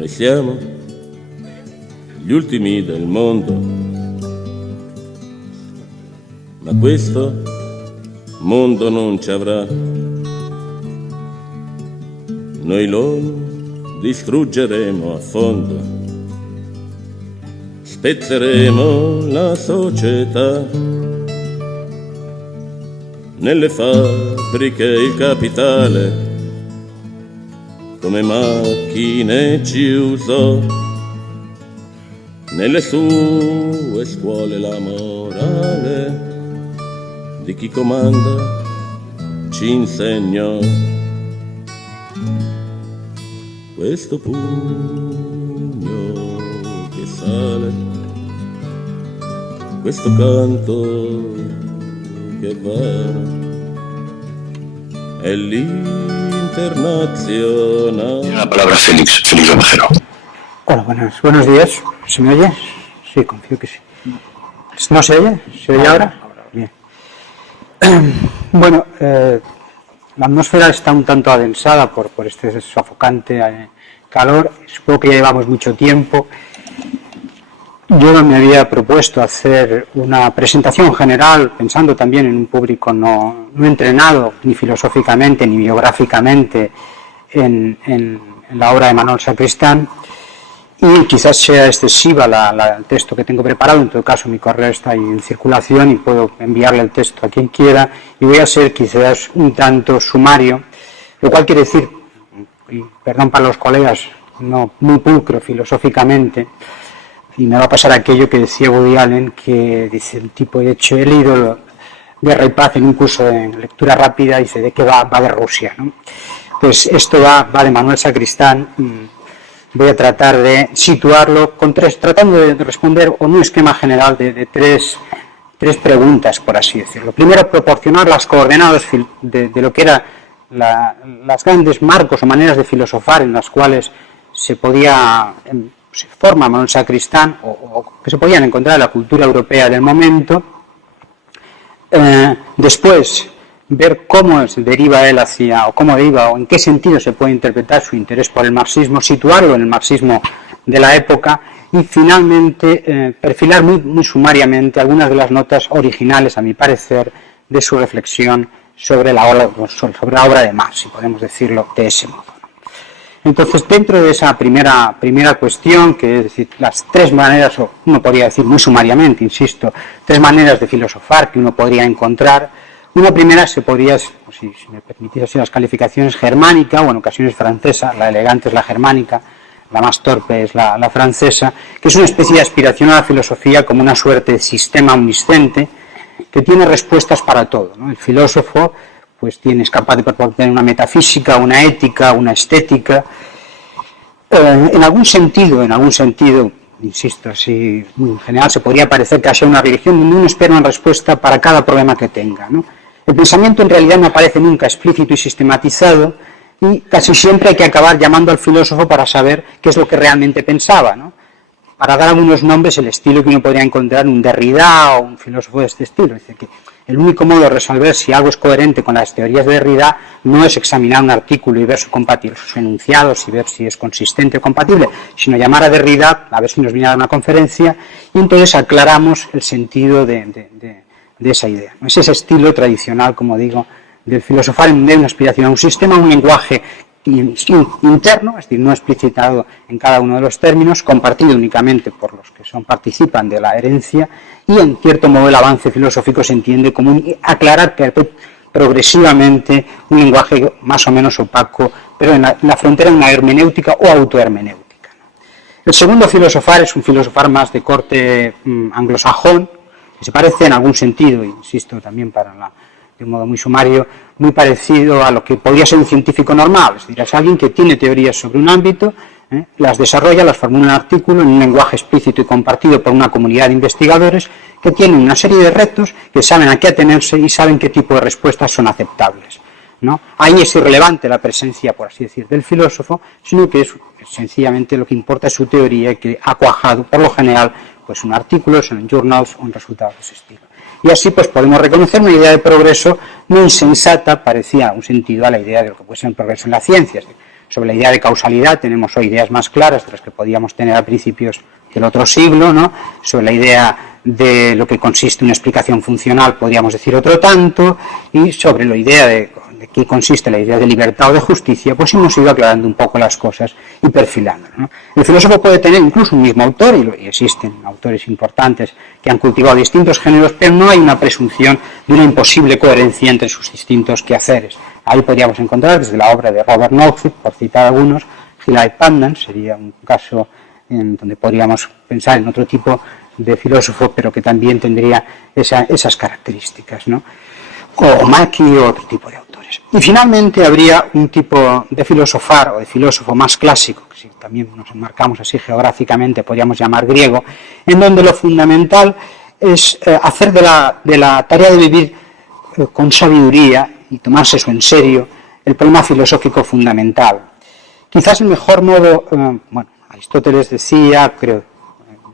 Noi siamo gli ultimi del mondo, ma questo mondo non ci avrà. Noi lo distruggeremo a fondo, spezzeremo la società. Nelle fabbriche il capitale come macchine ci usò, nelle sue scuole la morale di chi comanda ci insegnò. Questo pugno che sale, questo canto che va, è l'Internacional. Tiene la palabra Félix Romero. Hola, buenos días. ¿Se me oye? Sí, confío que sí. ¿No se oye? ¿Se oye ahora? Bien. Bueno, la atmósfera está un tanto adensada por este sofocante calor. Supongo que ya llevamos mucho tiempo. Yo me había propuesto hacer una presentación general, pensando también en un público no entrenado ni filosóficamente ni biográficamente en la obra de Manuel Sacristán, y quizás sea excesiva el texto que tengo preparado. En todo caso, mi correo está ahí en circulación y puedo enviarle el texto a quien quiera, y voy a ser quizás un tanto sumario, lo cual quiere decir, y perdón para los colegas, no muy pulcro filosóficamente. Y me va a pasar aquello que decía Woody Allen, que dice el tipo, de hecho, he leído Guerra y Paz en un curso de lectura rápida, y dice, ¿de qué va? Va de Rusia, ¿no? Pues esto va de Manuel Sacristán. Voy a tratar de situarlo tratando de responder con un esquema general de tres preguntas, por así decirlo. Primero, proporcionar las coordenadas de lo que eran las grandes marcos o maneras de filosofar en las cuales se forma Manuel Sacristán, o que se podían encontrar en la cultura europea del momento. Después, ver cómo se deriva él hacia, o cómo deriva, o en qué sentido se puede interpretar su interés por el marxismo, situarlo en el marxismo de la época, y finalmente perfilar muy sumariamente algunas de las notas originales, a mi parecer, de su reflexión sobre la obra de Marx, si podemos decirlo de ese modo. Entonces, dentro de esa primera cuestión, que es decir, las tres maneras, o uno podría decir muy sumariamente, insisto, tres maneras de filosofar que uno podría encontrar. Una primera se podría, si me permitís así las calificaciones, germánica, o en ocasiones francesa. La elegante es la germánica, la más torpe es la francesa, que es una especie de aspiración a la filosofía como una suerte de sistema omnisciente que tiene respuestas para todo, ¿no? El filósofo pues es capaz de proponer una metafísica, una ética, una estética. En algún sentido, insisto, así en general se podría parecer que sea una religión donde uno espera una respuesta para cada problema que tenga, ¿no? El pensamiento en realidad no aparece nunca explícito y sistematizado, y casi siempre hay que acabar llamando al filósofo para saber qué es lo que realmente pensaba, ¿no? Para dar algunos nombres, el estilo que uno podría encontrar en un Derrida o un filósofo de este estilo. Es decir, que el único modo de resolver si algo es coherente con las teorías de Derrida no es examinar un artículo y ver sus enunciados y ver si es consistente o compatible, sino llamar a Derrida, a ver si nos viene a dar una conferencia, y entonces aclaramos el sentido de esa idea. Es ese estilo tradicional, como digo, del filosofar de una aspiración a un sistema, un lenguaje interno, es decir, no explicitado en cada uno de los términos, compartido únicamente por los que participan de la herencia, y en cierto modo el avance filosófico se entiende como aclarar progresivamente un lenguaje más o menos opaco, pero en la frontera de una hermenéutica o autohermenéutica, ¿no? El segundo filosofar es un filosofar más de corte anglosajón, que se parece en algún sentido, insisto también de un modo muy sumario, muy parecido a lo que podría ser un científico normal. Es decir, es alguien que tiene teorías sobre un ámbito, las desarrolla, las formula en un artículo, en un lenguaje explícito y compartido por una comunidad de investigadores que tienen una serie de retos, que saben a qué atenerse y saben qué tipo de respuestas son aceptables, ¿no? Ahí es irrelevante la presencia, por así decir, del filósofo, sino que es sencillamente lo que importa es su teoría, que ha cuajado, por lo general, pues en artículos, en journals o en resultados de ese estilo. Y así pues podemos reconocer una idea de progreso no insensata, parecía un sentido a la idea de lo que puede ser el progreso en la ciencia. Sobre la idea de causalidad tenemos hoy ideas más claras de las que podíamos tener a principios del otro siglo, ¿no? Sobre la idea de lo que consiste una explicación funcional podríamos decir otro tanto, y sobre la idea de qué consiste la idea de libertad o de justicia, pues hemos ido aclarando un poco las cosas y perfilando, ¿no? El filósofo puede tener incluso un mismo autor, y existen autores importantes que han cultivado distintos géneros, pero no hay una presunción de una imposible coherencia entre sus distintos quehaceres. Ahí podríamos encontrar desde la obra de Robert Nozick, por citar algunos, Gilad Pandan sería un caso en donde podríamos pensar en otro tipo de filósofo, pero que también tendría esas características, ¿no? O Mackie o otro tipo de autores. Y finalmente habría un tipo de filosofar o de filósofo más clásico, que si también nos enmarcamos así geográficamente podríamos llamar griego, en donde lo fundamental es hacer de la tarea de vivir con sabiduría y tomarse eso en serio el problema filosófico fundamental. Quizás el mejor modo, Aristóteles decía, creo,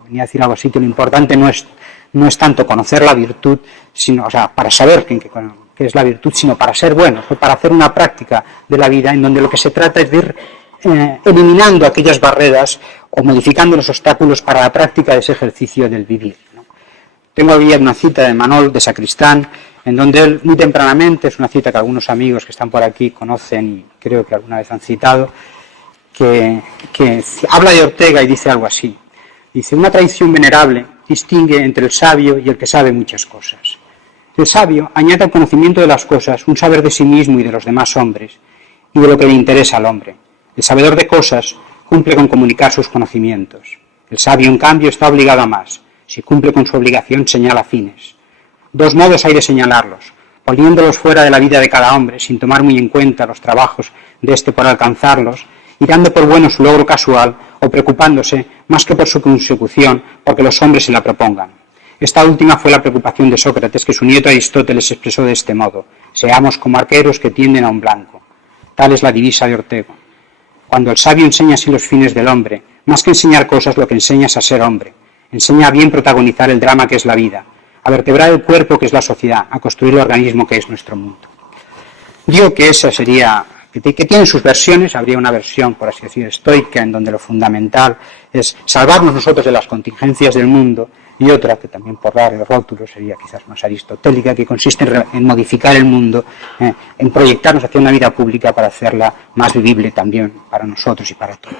venía a decir algo así, que lo importante no es tanto conocer la virtud, sino, o sea, para saber qué es la virtud, sino para ser buenos, para hacer una práctica de la vida en donde lo que se trata es de ir eliminando aquellas barreras o modificando los obstáculos para la práctica de ese ejercicio del vivir, ¿no? Tengo aquí una cita de Manol de Sacristán, en donde él muy tempranamente, es una cita que algunos amigos que están por aquí conocen y creo que alguna vez han citado, que habla de Ortega y dice algo así. Dice, una tradición venerable distingue entre el sabio y el que sabe muchas cosas. El sabio añade al conocimiento de las cosas un saber de sí mismo y de los demás hombres y de lo que le interesa al hombre. El sabedor de cosas cumple con comunicar sus conocimientos. El sabio, en cambio, está obligado a más. Si cumple con su obligación, señala fines. Dos modos hay de señalarlos, poniéndolos fuera de la vida de cada hombre, sin tomar muy en cuenta los trabajos de éste por alcanzarlos, y dando por bueno su logro casual, o preocupándose, más que por su consecución, porque los hombres se la propongan. Esta última fue la preocupación de Sócrates, que su nieto Aristóteles expresó de este modo: seamos como arqueros que tienden a un blanco. Tal es la divisa de Ortega. Cuando el sabio enseña así los fines del hombre, más que enseñar cosas, lo que enseña es a ser hombre. Enseña a bien protagonizar el drama que es la vida, a vertebrar el cuerpo que es la sociedad, a construir el organismo que es nuestro mundo. Digo que esa sería, que tiene sus versiones, habría una versión, por así decir, estoica, en donde lo fundamental es salvarnos nosotros de las contingencias del mundo, y otra, que también por dar el rótulo sería quizás más aristotélica, que consiste en modificar el mundo, en proyectarnos hacia una vida pública para hacerla más vivible también para nosotros y para todos.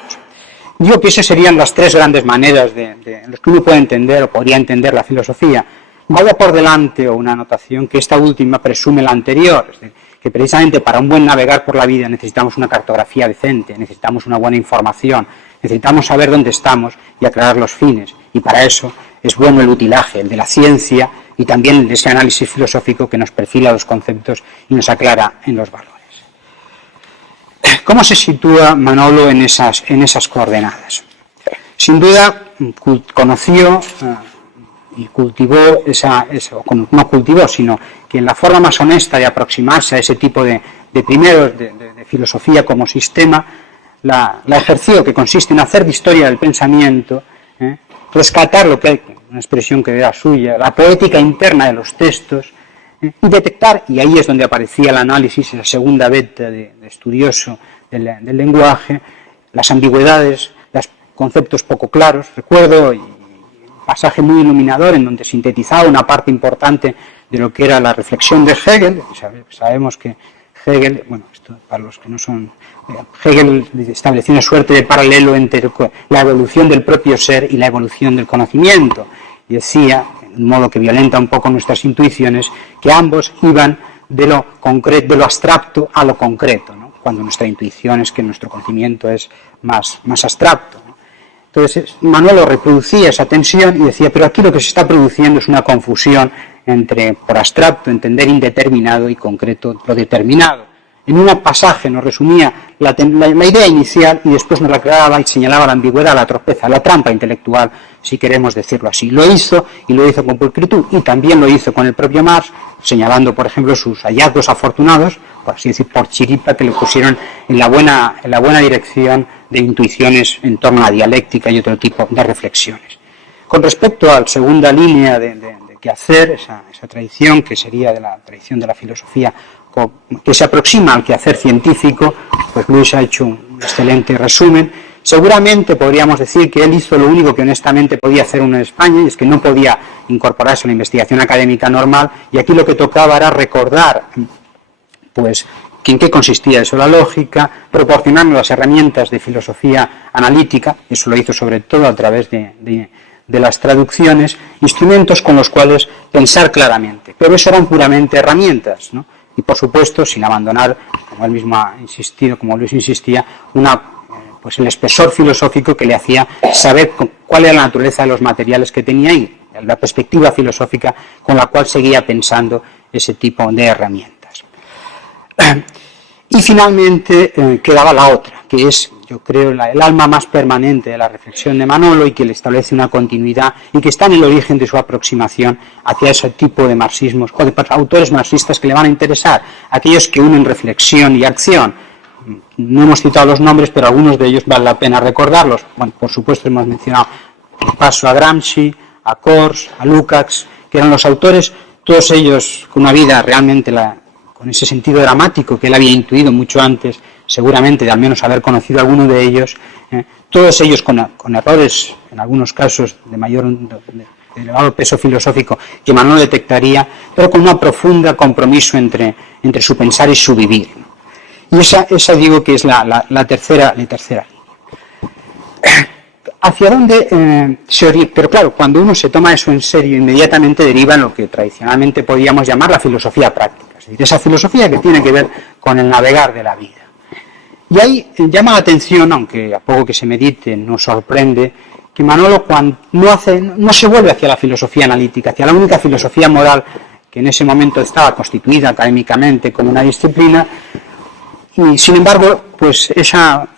Digo que esas serían las tres grandes maneras en las que uno puede entender o podría entender la filosofía. Vaya por delante o una anotación que esta última presume la anterior, es decir, que precisamente para un buen navegar por la vida necesitamos una cartografía decente, necesitamos una buena información, necesitamos saber dónde estamos y aclarar los fines, y para eso es bueno el utilaje, el de la ciencia y también el de ese análisis filosófico que nos perfila los conceptos y nos aclara en los valores. ¿Cómo se sitúa Manolo en esas coordenadas? Sin duda conoció y cultivó no cultivó, sino que en la forma más honesta de aproximarse a ese tipo de filosofía como sistema, la ejerció, que consiste en hacer de historia del pensamiento, rescatar lo que hay, una expresión que era suya, la poética interna de los textos, y detectar, y ahí es donde aparecía el análisis, la segunda beta de estudioso del lenguaje, las ambigüedades, los conceptos poco claros. Recuerdo un pasaje muy iluminador en donde sintetizaba una parte importante de lo que era la reflexión de Hegel. Sabemos que Hegel, esto para los que no son, Hegel estableció una suerte de paralelo entre la evolución del propio ser y la evolución del conocimiento, y decía, de un modo que violenta un poco nuestras intuiciones, que ambos iban de lo concreto, de lo abstracto a lo concreto, ¿no? Cuando nuestra intuición es que nuestro conocimiento es más abstracto, ¿no? Entonces Manolo reproducía esa tensión y decía, pero aquí lo que se está produciendo es una confusión entre, por abstracto, entender indeterminado y concreto lo determinado. En un pasaje nos resumía la idea inicial y después nos la aclaraba y señalaba la ambigüedad, la torpeza, la trampa intelectual, si queremos decirlo así. Lo hizo, y lo hizo con pulcritud, y también lo hizo con el propio Marx, señalando, por ejemplo, sus hallazgos afortunados, por así decir, por chiripa, que le pusieron en la buena dirección de intuiciones en torno a la dialéctica y otro tipo de reflexiones. Con respecto a la segunda línea de quehacer, esa tradición que sería de la tradición de la filosofía que se aproxima al quehacer científico, pues Luis ha hecho un excelente resumen. Seguramente podríamos decir que él hizo lo único que honestamente podía hacer uno en España, y es que no podía incorporarse a la investigación académica normal, y aquí lo que tocaba era recordar pues en qué consistía eso la lógica, proporcionarnos las herramientas de filosofía analítica, eso lo hizo sobre todo a través de las traducciones, instrumentos con los cuales pensar claramente, pero eso eran puramente herramientas, ¿no? Y por supuesto sin abandonar, como él mismo ha insistido, como Luis insistía, pues el espesor filosófico que le hacía saber cuál era la naturaleza de los materiales que tenía y la perspectiva filosófica con la cual seguía pensando ese tipo de herramientas. Y finalmente quedaba la otra, que es, yo creo, el alma más permanente de la reflexión de Manolo y que le establece una continuidad y que está en el origen de su aproximación hacia ese tipo de marxismos o de autores marxistas que le van a interesar, aquellos que unen reflexión y acción. No hemos citado los nombres, pero algunos de ellos vale la pena recordarlos. Bueno, por supuesto hemos mencionado paso a Gramsci, a Kors, a Lukács, que eran los autores, todos ellos con una vida realmente con ese sentido dramático que él había intuido mucho antes, seguramente de al menos haber conocido a alguno de ellos, todos ellos con errores, en algunos casos de elevado peso filosófico, que Manolo detectaría, pero con una profunda compromiso entre su pensar y su vivir. Y esa digo que es la tercera. ¿Hacia dónde se orienta? Pero claro, cuando uno se toma eso en serio, inmediatamente deriva en lo que tradicionalmente podríamos llamar la filosofía práctica. Es decir, esa filosofía que tiene que ver con el navegar de la vida. Y ahí llama la atención, aunque a poco que se medite nos sorprende, que Manolo no se vuelve hacia la filosofía analítica, hacia la única filosofía moral que en ese momento estaba constituida académicamente como una disciplina, y sin embargo, pues esa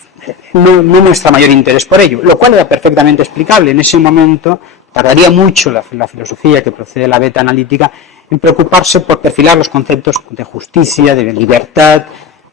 no muestra mayor interés por ello, lo cual era perfectamente explicable. En ese momento tardaría mucho la filosofía que procede de la beta analítica en preocuparse por perfilar los conceptos de justicia, de libertad,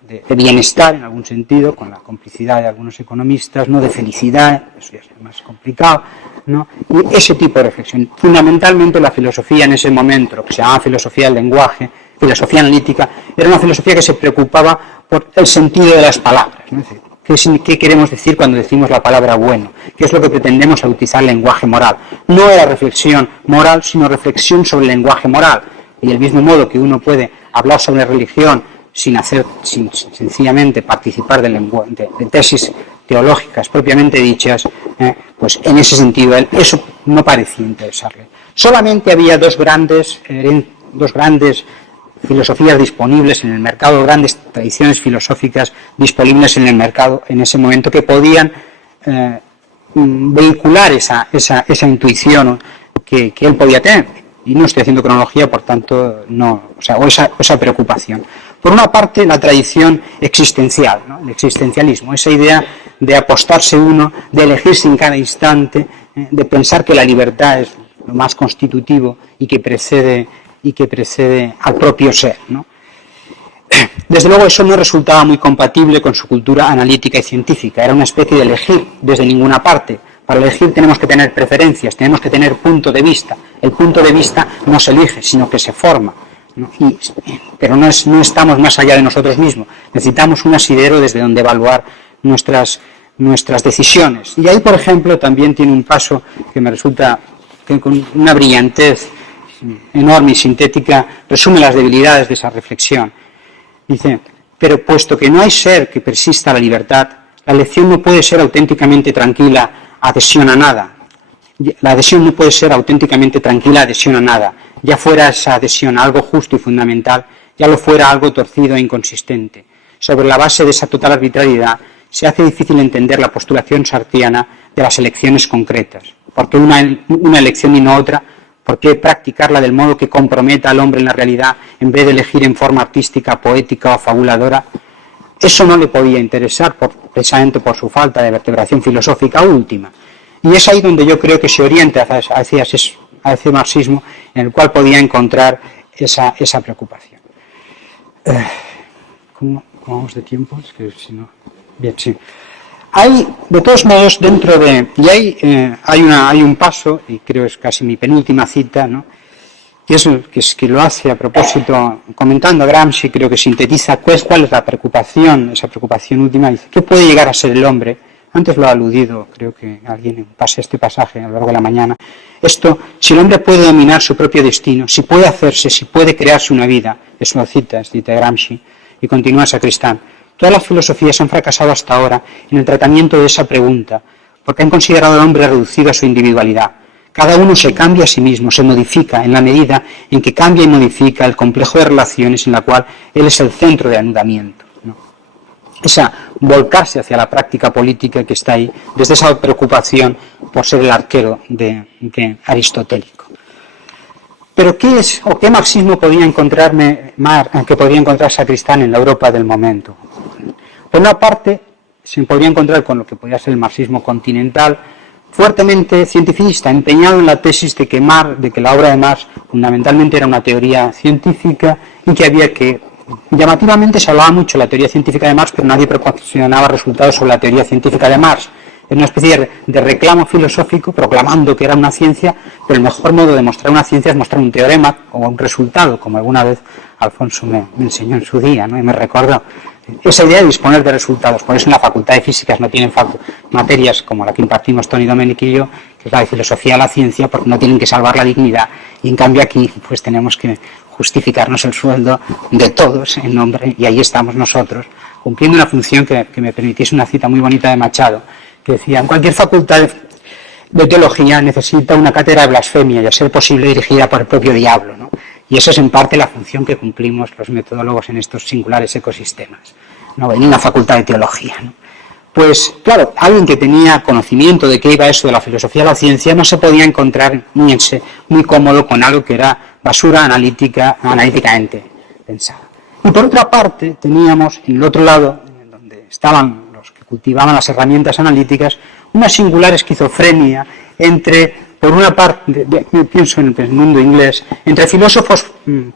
de bienestar en algún sentido, con la complicidad de algunos economistas, no de felicidad, eso ya es más complicado, ¿no? Y ese tipo de reflexión. Fundamentalmente la filosofía en ese momento, lo que se llamaba filosofía del lenguaje, filosofía analítica, era una filosofía que se preocupaba por el sentido de las palabras, ¿no? Es decir, ¿qué queremos decir cuando decimos la palabra bueno? ¿Qué es lo que pretendemos al utilizar el lenguaje moral? No era reflexión moral, sino reflexión sobre el lenguaje moral. Y del mismo modo que uno puede hablar sobre religión sin sencillamente participar de tesis teológicas propiamente dichas, pues en ese sentido eso no parecía interesarle. Solamente había dos grandes filosofías disponibles en el mercado, grandes tradiciones filosóficas disponibles en el mercado en ese momento que podían vehicular esa intuición que él podía tener. Y no estoy haciendo cronología, por tanto, esa preocupación. Por una parte, la tradición existencial, ¿no? El existencialismo, esa idea de apostarse uno, de elegirse en cada instante, de pensar que la libertad es lo más constitutivo y que precede al propio ser, ¿no? Desde luego eso no resultaba muy compatible con su cultura analítica y científica, era una especie de elegir desde ninguna parte. Para elegir tenemos que tener preferencias, tenemos que tener punto de vista. El punto de vista no se elige, sino que se forma, ¿no? Pero no estamos más allá de nosotros mismos. Necesitamos un asidero desde donde evaluar nuestras decisiones. Y ahí, por ejemplo, también tiene un paso que me resulta que con una brillantez enorme y sintética resume las debilidades de esa reflexión. Dice, pero puesto que no hay ser que persista la libertad, la elección no puede ser auténticamente tranquila, adhesión a nada. La adhesión no puede ser auténticamente tranquila, adhesión a nada. Ya fuera esa adhesión a algo justo y fundamental, ya lo fuera algo torcido e inconsistente. Sobre la base de esa total arbitrariedad, se hace difícil entender la postulación sartriana de las elecciones concretas. ¿Por qué una elección y no otra? ¿Por qué practicarla del modo que comprometa al hombre en la realidad en vez de elegir en forma artística, poética o fabuladora? Eso no le podía interesar precisamente por su falta de vertebración filosófica última. Y es ahí donde yo creo que se orienta hacia ese marxismo en el cual podía encontrar esa preocupación. ¿Cómo vamos de tiempo? Es que si no... Bien, sí. Hay, de todos modos, hay un paso, y creo es casi mi penúltima cita, ¿no? que lo hace a propósito, comentando a Gramsci, creo que sintetiza cuál es la preocupación, esa preocupación última, dice, ¿qué puede llegar a ser el hombre? Antes lo ha aludido, creo que alguien pase este pasaje a lo largo de la mañana. Esto, si el hombre puede dominar su propio destino, si puede hacerse, si puede crearse una vida, eso lo cita Gramsci, y continúa Sacristán. Todas las filosofías han fracasado hasta ahora en el tratamiento de esa pregunta, porque han considerado al hombre reducido a su individualidad. Cada uno se cambia a sí mismo, se modifica en la medida en que cambia y modifica el complejo de relaciones en la cual él es el centro de anudamiento, ¿no? Esa volcarse hacia la práctica política que está ahí, desde esa preocupación por ser el arquero de aristotélico. Pero ¿qué es o qué marxismo podía encontrar Sacristán en la Europa del momento? Por una parte, se podría encontrar con lo que podría ser el marxismo continental, fuertemente cientificista, empeñado en la tesis de que la obra de Marx fundamentalmente era una teoría científica y que había que, llamativamente se hablaba mucho de la teoría científica de Marx, pero nadie proporcionaba resultados sobre la teoría científica de Marx. Era una especie de reclamo filosófico proclamando que era una ciencia, pero el mejor modo de mostrar una ciencia es mostrar un teorema o un resultado, como alguna vez Alfonso me enseñó en su día, ¿no? Y me recordó esa idea de disponer de resultados. Por eso en la Facultad de Físicas no tienen materias como la que impartimos Tony Domenic y yo, que es la de filosofía de la ciencia, porque no tienen que salvar la dignidad, y en cambio aquí pues tenemos que justificarnos el sueldo de todos en nombre, y ahí estamos nosotros, cumpliendo una función que me permitiese una cita muy bonita de Machado, que decía, en cualquier facultad de teología necesita una cátedra de blasfemia, y a ser posible dirigida por el propio diablo, ¿no? Y eso es en parte la función que cumplimos los metodólogos en estos singulares ecosistemas, ¿no? En una facultad de teología, ¿no? Pues claro, alguien que tenía conocimiento de qué iba eso de la filosofía de la ciencia no se podía encontrar muy cómodo con algo que era basura analíticamente pensada. Y por otra parte teníamos en el otro lado, donde estaban los que cultivaban las herramientas analíticas, una singular esquizofrenia entre, por una parte, pienso en el mundo inglés, entre filósofos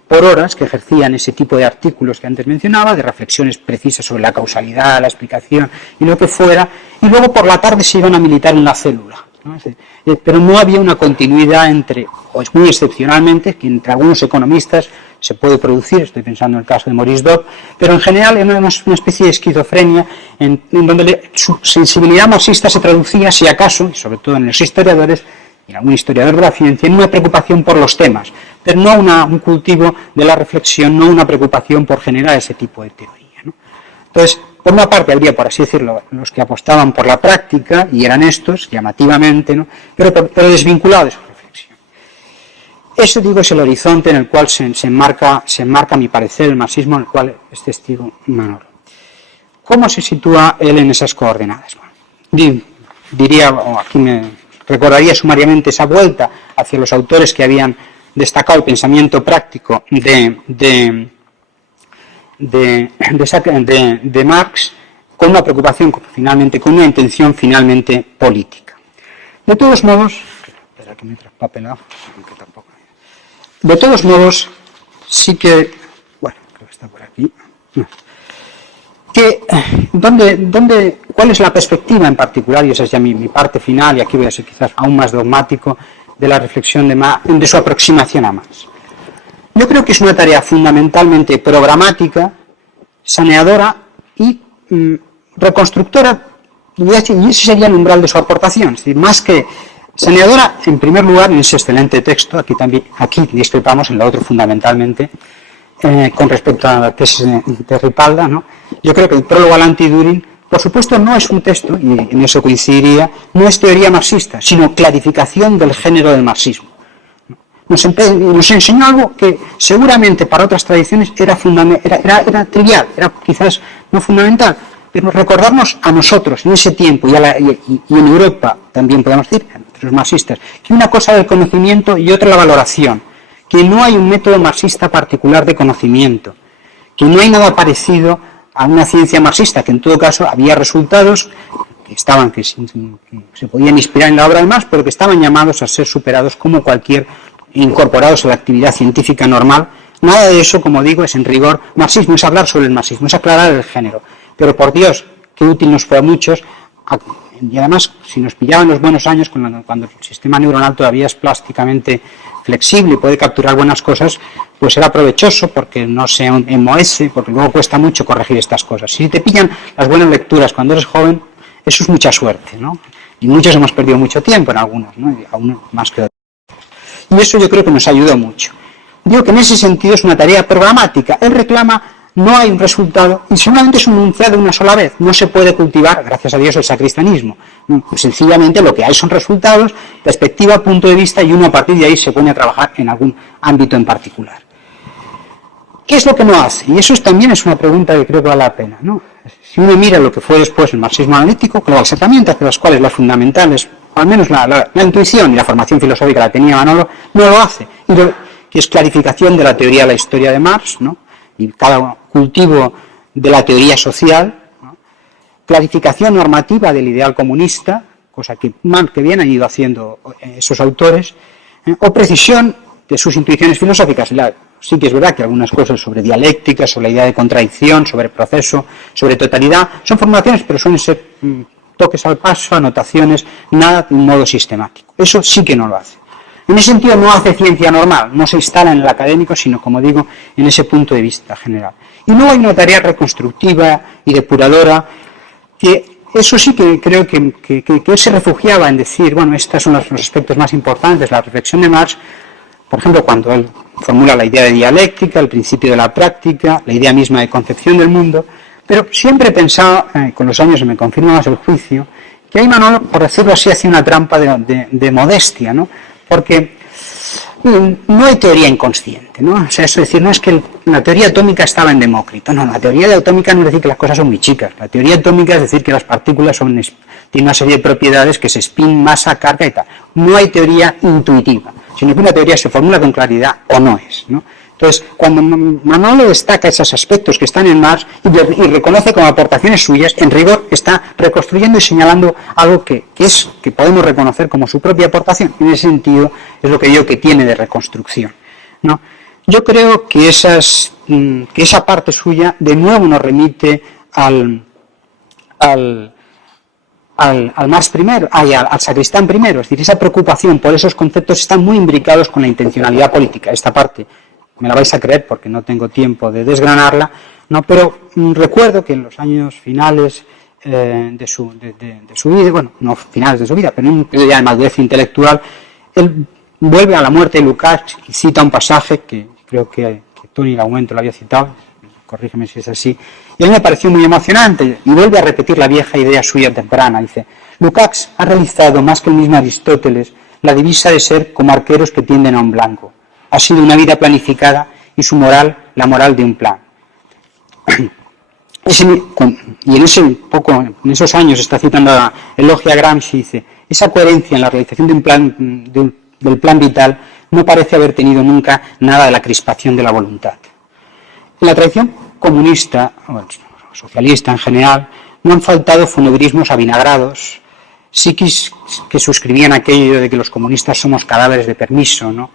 por horas que ejercían ese tipo de artículos que antes mencionaba, de reflexiones precisas sobre la causalidad, la explicación y lo que fuera, y luego por la tarde se iban a militar en la célula, ¿no? Pero no había una continuidad entre, o es muy excepcionalmente, que entre algunos economistas se puede producir, estoy pensando en el caso de Maurice Dobb, pero en general era una especie de esquizofrenia en donde su sensibilidad marxista se traducía, si acaso, y sobre todo en los historiadores, y en algún historiador de la ciencia, en una preocupación por los temas, pero no un cultivo de la reflexión, no una preocupación por generar ese tipo de teoría, ¿no? Entonces, por una parte habría, por así decirlo, los que apostaban por la práctica, y eran estos, llamativamente, ¿no? pero desvinculados de su reflexión. Ese, digo, es el horizonte en el cual se enmarca, a mi parecer, el marxismo, en el cual es testigo Manolo. ¿Cómo se sitúa él en esas coordenadas? Bueno, diría, o aquí me recordaría sumariamente esa vuelta hacia los autores que habían destacado el pensamiento práctico de Marx, con una preocupación finalmente, con una intención finalmente política. De todos modos, sí que, bueno, creo que está por aquí, ¿cuál es la perspectiva en particular? Y esa es ya mi parte final, y aquí voy a ser quizás aún más dogmático, de la reflexión de su aproximación a Marx. Yo creo que es una tarea fundamentalmente programática, saneadora y reconstructora, y ese sería el umbral de su aportación. Es decir, más que saneadora, en primer lugar, en ese excelente texto, aquí discrepamos en lo otro fundamentalmente, con respecto a la tesis de Ripalda, ¿no? Yo creo que el prólogo al Anti-Düring, por supuesto, no es un texto, y en eso coincidiría, no es teoría marxista, sino clarificación del género del marxismo. Nos enseñó algo que seguramente para otras tradiciones era trivial, era quizás no fundamental, pero recordarnos a nosotros en ese tiempo y en Europa también podemos decir, entre los marxistas, que una cosa era el conocimiento y otra la valoración, que no hay un método marxista particular de conocimiento, que no hay nada parecido a una ciencia marxista, que en todo caso había resultados que se podían inspirar en la obra de Marx, pero que estaban llamados a ser superados como cualquier, incorporados a la actividad científica normal. Nada de eso, como digo, es en rigor marxismo, es hablar sobre el marxismo, es aclarar el género. Pero por Dios, qué útil nos fue a muchos Y además, si nos pillaban los buenos años, cuando el sistema neuronal todavía es plásticamente flexible y puede capturar buenas cosas, pues era provechoso porque no se enmohece, porque luego cuesta mucho corregir estas cosas. Si te pillan las buenas lecturas cuando eres joven, eso es mucha suerte, ¿no? Y muchos hemos perdido mucho tiempo en algunas, ¿no? Y aún más que otros. Y eso yo creo que nos ayudó mucho. Digo que en ese sentido es una tarea programática. Él reclama, no hay un resultado, y solamente es un enunciado una sola vez. No se puede cultivar, gracias a Dios, el sacristanismo. Sencillamente lo que hay son resultados, perspectiva, punto de vista, y uno a partir de ahí se pone a trabajar en algún ámbito en particular. ¿Qué es lo que no hace? Y eso también es una pregunta que creo que vale la pena, ¿no? Si uno mira lo que fue después el marxismo analítico, con las herramientas de las cuales las fundamentales, o al menos la intuición y la formación filosófica la tenía Manolo, no lo hace. Que es clarificación de la teoría de la historia de Marx, ¿no? Y cada cultivo de la teoría social, ¿no? Clarificación normativa del ideal comunista, cosa que bien han ido haciendo esos autores, o precisión de sus intuiciones filosóficas. Sí que es verdad que algunas cosas sobre dialéctica, sobre la idea de contradicción, sobre proceso, sobre totalidad, son formulaciones, pero suelen ser toques al paso, anotaciones, nada de un modo sistemático. Eso sí que no lo hace. En ese sentido no hace ciencia normal, no se instala en el académico, sino, como digo, en ese punto de vista general. Y luego hay una tarea reconstructiva y depuradora, que eso sí que creo que él se refugiaba en decir, bueno, estos son los aspectos más importantes, la reflexión de Marx, por ejemplo, cuando él formula la idea de dialéctica, el principio de la práctica, la idea misma de concepción del mundo, pero siempre he pensado, con los años se me confirma más el juicio, que ahí Manolo, por decirlo así, hacía una trampa de modestia, ¿no? Porque no hay teoría inconsciente, ¿no? O sea, eso es decir, no es que la teoría atómica estaba en Demócrito, no, la teoría atómica no es decir que las cosas son muy chicas, la teoría atómica es decir que las partículas tienen una serie de propiedades que se spin, masa, carga y tal. No hay teoría intuitiva, sino que una teoría se formula con claridad o no es, ¿no? Entonces, cuando Manolo destaca esos aspectos que están en Marx y reconoce como aportaciones suyas, en rigor está reconstruyendo y señalando algo que podemos reconocer como su propia aportación. En ese sentido, es lo que digo que tiene de reconstrucción, ¿no? Yo creo que esa parte suya de nuevo nos remite al Marx primero, al Sacristán primero, es decir, esa preocupación por esos conceptos están muy imbricados con la intencionalidad política. Esta parte me la vais a creer porque no tengo tiempo de desgranarla, ¿no? Pero recuerdo que en los años finales de su vida, bueno, no finales de su vida, pero en un periodo ya de madurez intelectual, él vuelve a la muerte de Lukács y cita un pasaje que creo que Tony en algún momento lo había citado, corrígeme si es así, y a mí me pareció muy emocionante, y vuelve a repetir la vieja idea suya temprana, dice: Lukács ha realizado, más que el mismo Aristóteles, la divisa de ser como arqueros que tienden a un blanco. Ha sido una vida planificada y su moral, la moral de un plan. Y en esos años está citando a Elogia Gramsci, dice: esa coherencia en la realización de un plan, del plan vital no parece haber tenido nunca nada de la crispación de la voluntad. En la tradición comunista, o socialista en general, no han faltado fonebrismos avinagrados, psiquis que suscribían aquello de que los comunistas somos cadáveres de permiso, ¿no?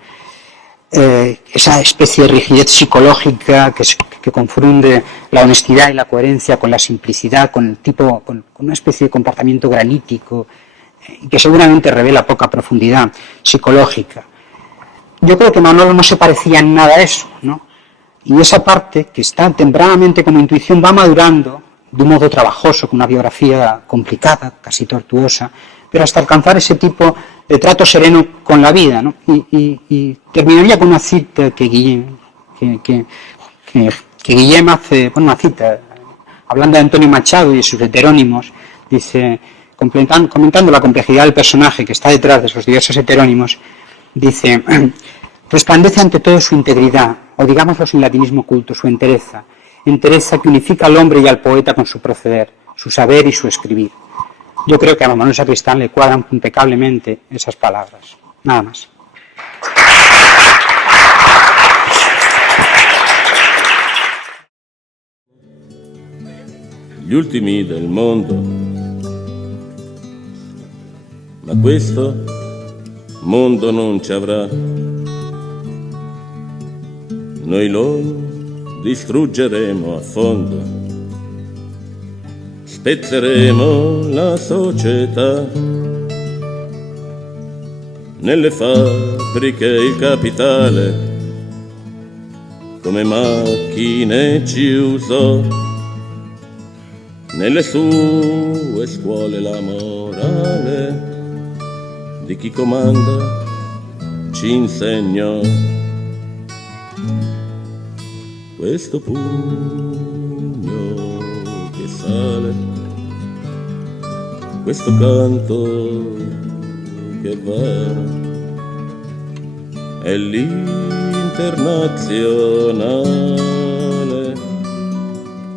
Esa especie de rigidez psicológica que confunde la honestidad y la coherencia con la simplicidad, con una especie de comportamiento granítico, que seguramente revela poca profundidad psicológica. Yo creo que Manolo no se parecía en nada a eso, ¿no? Y esa parte, que está tempranamente como intuición, va madurando de un modo trabajoso, con una biografía complicada, casi tortuosa, pero hasta alcanzar ese tipo de trato sereno con la vida, ¿no? Y terminaría con una cita que Guillem hace, bueno, una cita, hablando de Antonio Machado y de sus heterónimos, dice, comentando la complejidad del personaje que está detrás de esos diversos heterónimos, dice: resplandece ante todo su integridad, o digámoslo sin latinismo culto, su entereza que unifica al hombre y al poeta con su proceder, su saber y su escribir. Yo creo que a Manuel Sacristán le cuadran impecablemente esas palabras. Nada más. Gli ultimi del mondo, ma questo mondo non ci avrà. Noi lo distruggeremo a fondo. spezzeremo la società, nelle fabbriche il capitale come macchine ci usò, nelle sue scuole la morale di chi comanda ci insegnò. Questo pugno che sale, questo canto che va, è l'internazionale,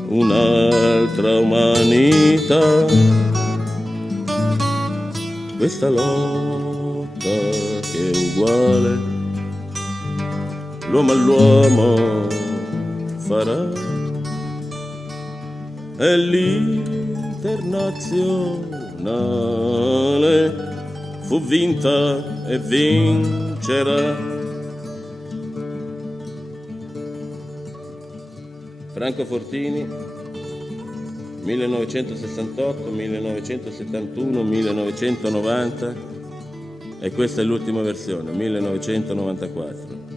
un'altra umanità. Questa lotta che è uguale, l'uomo all'uomo farà, è l'internazionale, fu vinta e vincerà. Franco Fortini, 1968, 1971, 1990, e questa è l'ultima versione, 1994.